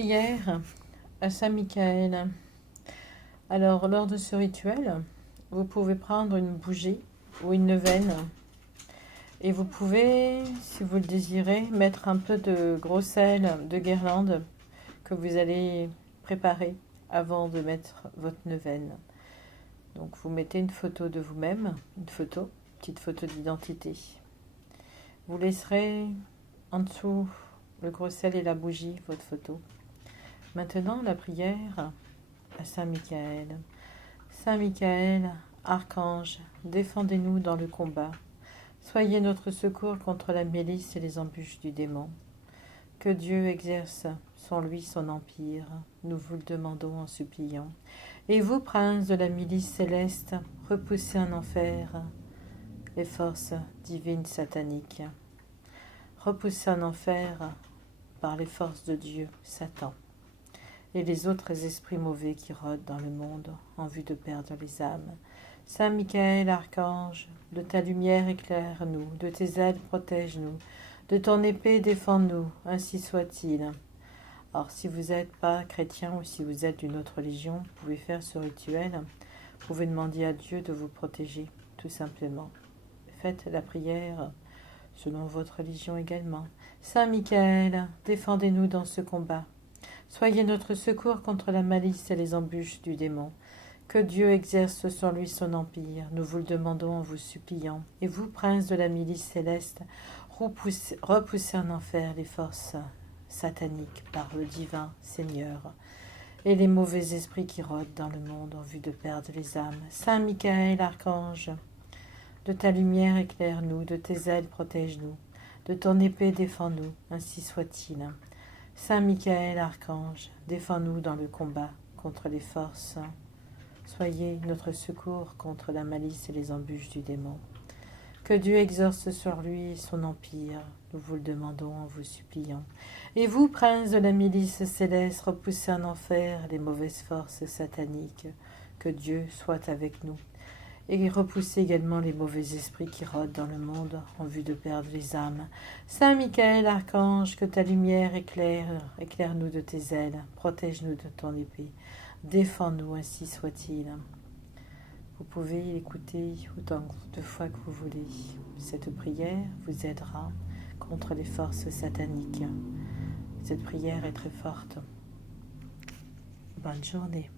Prière à Saint Michael. Alors, lors de ce rituel, vous pouvez prendre une bougie ou une neuvaine et vous pouvez, si vous le désirez, mettre un peu de gros sel de guirlande que vous allez préparer avant de mettre votre neuvaine. Donc, vous mettez une photo de vous-même, petite photo d'identité. Vous laisserez en dessous le gros sel et la bougie, votre photo. Maintenant, la prière à Saint Michael. Saint Michael, archange, défendez-nous dans le combat. Soyez notre secours contre la milice et les embûches du démon. Que Dieu exerce sans lui son empire, nous vous le demandons en suppliant. Et vous, princes de la milice céleste, repoussez en enfer les forces divines sataniques. Repoussez en enfer par les forces de Dieu, Satan, et les autres esprits mauvais qui rôdent dans le monde en vue de perdre les âmes. Saint Michael, archange, de ta lumière éclaire-nous, de tes ailes protège-nous, de ton épée défends-nous, ainsi soit-il. Alors, si vous n'êtes pas chrétien ou si vous êtes d'une autre religion, vous pouvez faire ce rituel. Vous pouvez demander à Dieu de vous protéger, tout simplement. Faites la prière selon votre religion également. Saint Michael, défendez-nous dans ce combat. Soyez notre secours contre la malice et les embûches du démon. Que Dieu exerce sur lui son empire, nous vous le demandons en vous suppliant. Et vous, princes de la milice céleste, repoussez en enfer les forces sataniques par le divin Seigneur et les mauvais esprits qui rôdent dans le monde en vue de perdre les âmes. Saint Michael, archange, de ta lumière éclaire-nous, de tes ailes protège-nous, de ton épée défends-nous, ainsi soit-il. Saint Michael, archange, défends-nous dans le combat contre les forces. Soyez notre secours contre la malice et les embûches du démon. Que Dieu exerce sur lui son empire, nous vous le demandons en vous suppliant. Et vous, princes de la milice céleste, repoussez en enfer les mauvaises forces sataniques. Que Dieu soit avec nous. Et repoussez également les mauvais esprits qui rôdent dans le monde en vue de perdre les âmes. Saint Michael, archange, que ta lumière éclaire-nous de tes ailes, protège-nous de ton épée, défends-nous, ainsi soit-il. Vous pouvez écouter autant de fois que vous voulez. Cette prière vous aidera contre les forces sataniques. Cette prière est très forte. Bonne journée.